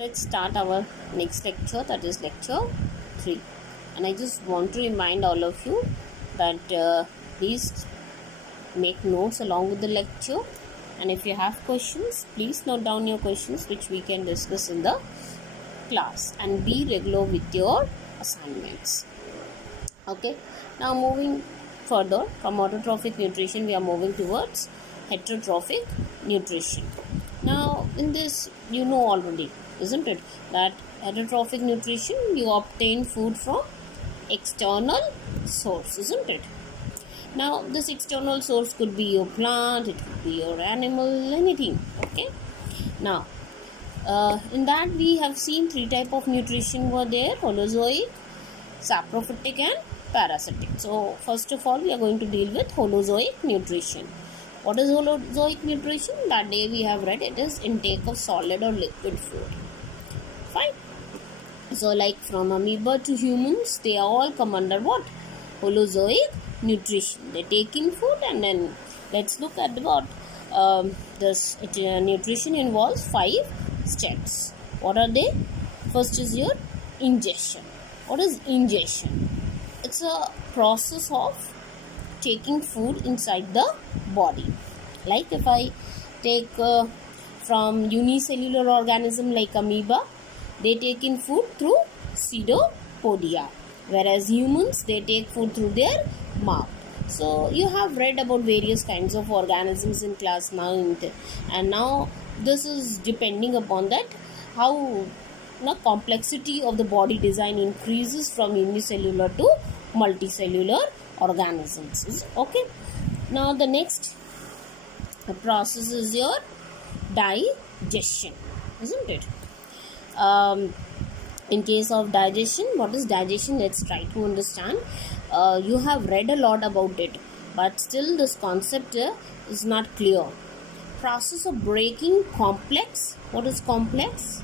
Let's start our next lecture, that is lecture 3. And I just want to remind all of you that please make notes along with the lecture, and if you have questions, please note down your questions which we can discuss in the class, and be regular with your assignments. Okay, now moving further from autotrophic nutrition, we are moving towards heterotrophic nutrition. Now in this, you know already, isn't it, that heterotrophic nutrition, you obtain food from external source, isn't it? Now this external source could be your plant, it could be your animal, anything. Okay, now in that we have seen three type of nutrition were there: holozoic, saprophytic and parasitic. So first of all, we are going to deal with holozoic nutrition. What is holozoic nutrition? That day we have read, it is intake of solid or liquid food. Fine. So like from amoeba to humans, they all come under what? Holozoic nutrition. They take in food, and then let's look at what this nutrition involves 5 steps. What are they? First is your ingestion. What is ingestion? It's a process of taking food inside the body. Like if I take from unicellular organism like amoeba, they take in food through pseudopodia, whereas humans, they take food through their mouth. So you have read about various kinds of organisms in class now, and now this is depending upon that how the complexity of the body design increases from unicellular to multicellular organisms. Okay, now the next process is your digestion, isn't it? In case of digestion, what is digestion? Let's try to understand. You have read a lot about it, but still this concept is not clear. Process of breaking complex. What is complex?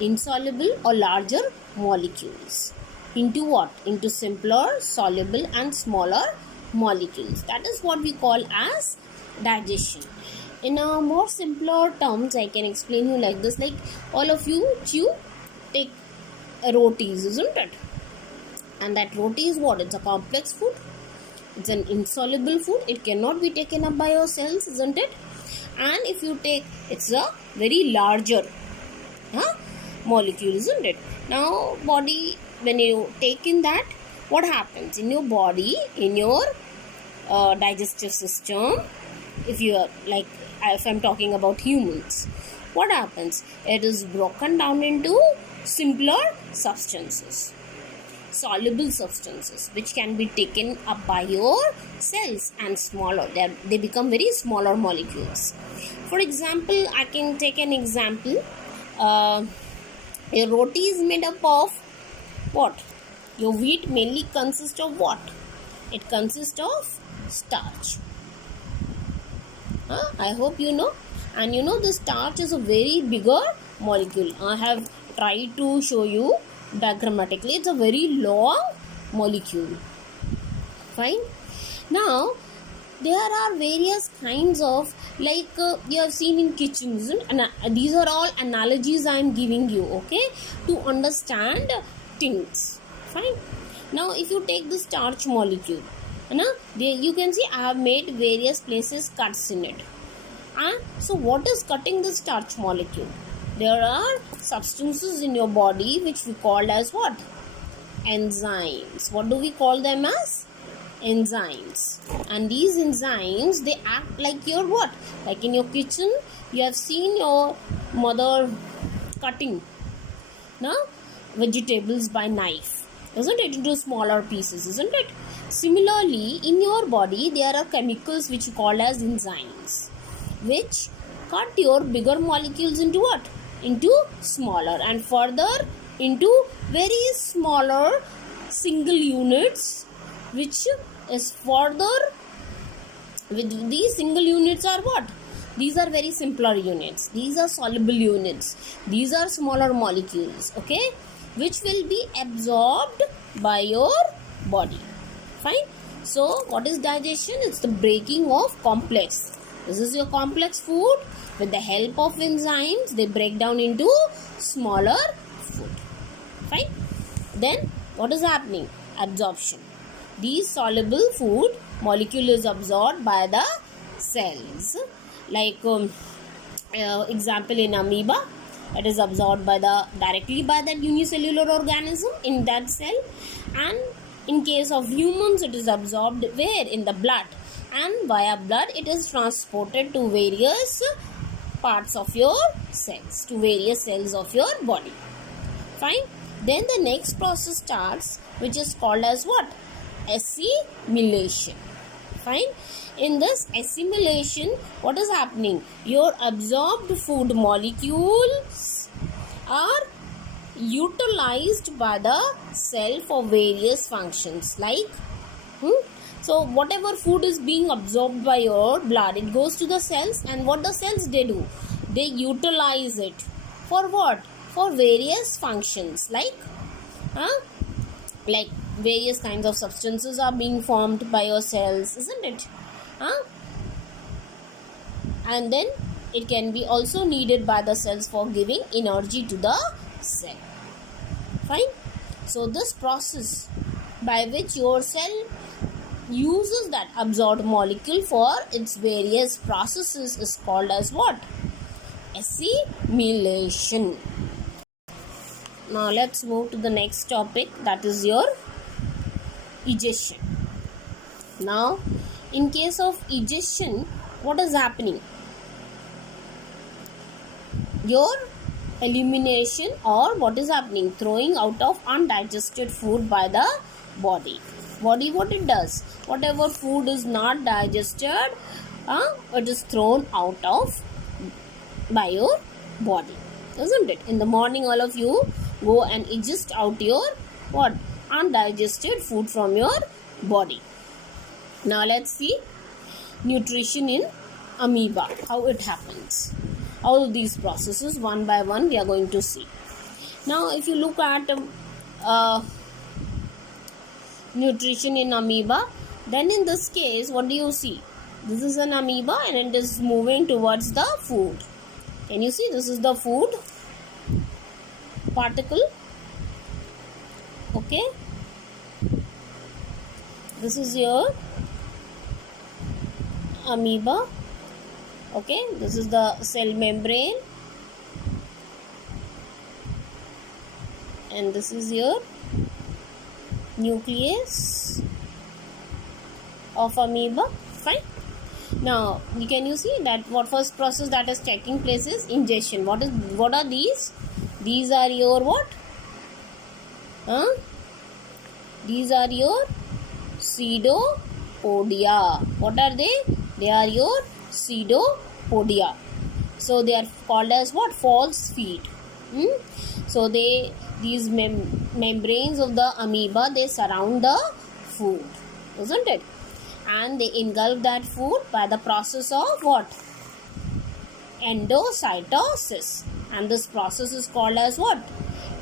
Insoluble or larger molecules into what? Into simpler, soluble and smaller molecules. That is what we call as digestion. In a more simpler terms, I can explain you like this. Like all of you take rotis, isn't it? And that roti is what? It's a complex food. It's an insoluble food. It cannot be taken up by your cells, isn't it? And if you take, it's a very larger molecule, isn't it? Now body, when you take in that, what happens in your body, in your digestive system? If you are like, if I'm talking about humans, what happens? It is broken down into simpler substances, soluble substances, which can be taken up by your cells, and smaller. They become very smaller molecules. For example, I can take an example. A roti is made up of what? Your wheat mainly consists of what? It consists of starch. I hope you know. And you know, the starch is a very bigger molecule. I have tried to show you diagrammatically. It's a very long molecule. Fine. Now there are various kinds of, like you have seen in kitchens, and these are all analogies I am giving you, okay, to understand things. Fine. Now if you take the starch molecule, you can see I have made various places cuts in it. So what is cutting the starch molecule? There are substances in your body which we call as what? Enzymes. What do we call them as? Enzymes. And these enzymes, they act like your what? Like in your kitchen, you have seen your mother cutting vegetables by knife, isn't it, into smaller pieces, isn't it? Similarly, in your body, there are chemicals which you call as enzymes, which cut your bigger molecules into what? Into smaller, and further into very smaller single units, which is further, with these single units are what? These are very simpler units. These are soluble units. These are smaller molecules, okay, which will be absorbed by your body. Fine. So what is digestion? It's the breaking of complex. This is your complex food. With the help of enzymes, they break down into smaller food. Fine. Then what is happening? Absorption. These soluble food molecule is absorbed by the cells. Like example in amoeba, it is absorbed directly by that unicellular organism in that cell, and in case of humans it is absorbed where? In the blood, and via blood it is transported to various parts of your cells, to various cells of your body. Fine. Then the next process starts, which is called as what? Assimilation. Fine. In this assimilation, what is happening? Your absorbed food molecules are utilized by the cell for various functions. Like, so whatever food is being absorbed by your blood, it goes to the cells, and what the cells they do? They utilize it for what? For various functions. Like various kinds of substances are being formed by your cells, isn't it? And then it can be also needed by the cells for giving energy to the cell. Fine. So this process by which your cell uses that absorbed molecule for its various processes is called as what? Assimilation. Now let's move to the next topic, that is your egestion. Now in case of egestion, what is happening? Your elimination, or what is happening? Throwing out of undigested food by the body. Body, what it does? Whatever food is not digested, it is thrown out of by your body, isn't it? In the morning, all of you go and ingest out your what? Undigested food from your body. Now let's see nutrition in amoeba, how it happens. All these processes one by one we are going to see. Now if you look at nutrition in amoeba, then in this case what do you see? This is an amoeba and it is moving towards the food. Can you see? This is the food particle. Okay, this is your amoeba. Okay, this is the cell membrane, and this is your nucleus of amoeba. Fine. Now can you see that what first process that is taking place is ingestion. What are these? These are your what? These are your pseudopodia. What are they? They are your pseudopodia. So they are called as what? False feet. So these membranes of the amoeba, they surround the food, isn't it? And they engulf that food by the process of what? Endocytosis. And this process is called as what?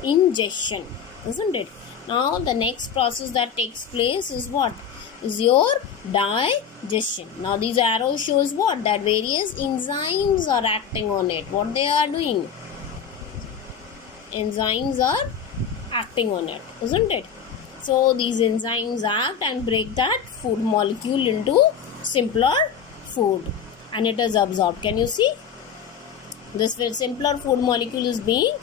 Ingestion, isn't it? Now the next process that takes place is what? Is your digestion. Now these arrows shows what? That various enzymes are acting on it. What they are doing? Enzymes are acting on it, isn't it? So these enzymes act and break that food molecule into simpler food, and it is absorbed. Can you see? This simpler food molecule is being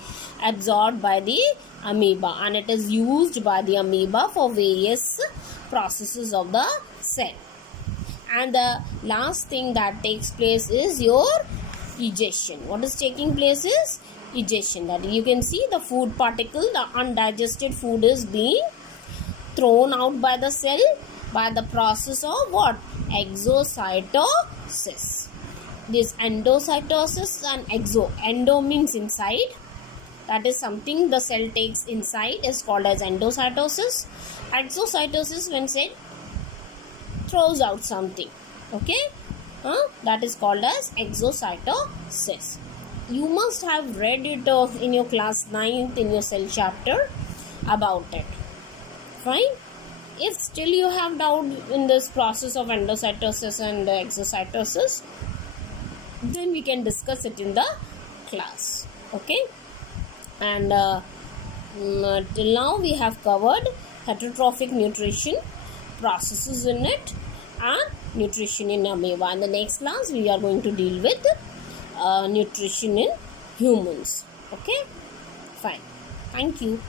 absorbed by the amoeba, and it is used by the amoeba for various processes of the cell. And the last thing that takes place is your egestion. What is taking place is egestion. That you can see the food particle, the undigested food is being thrown out by the cell by the process of what? Exocytosis. This endocytosis and endo means inside. That is something the cell takes inside is called as endocytosis. Exocytosis, when said, throws out something. Okay, that is called as exocytosis. You must have read it in your class 9th in your cell chapter about it. Fine. If still you have doubt in this process of endocytosis and exocytosis, then we can discuss it in the class. Okay, and till now we have covered heterotrophic nutrition, processes in it, and nutrition in amoeba. In the next class we are going to deal with nutrition in humans. Okay, fine. Thank you.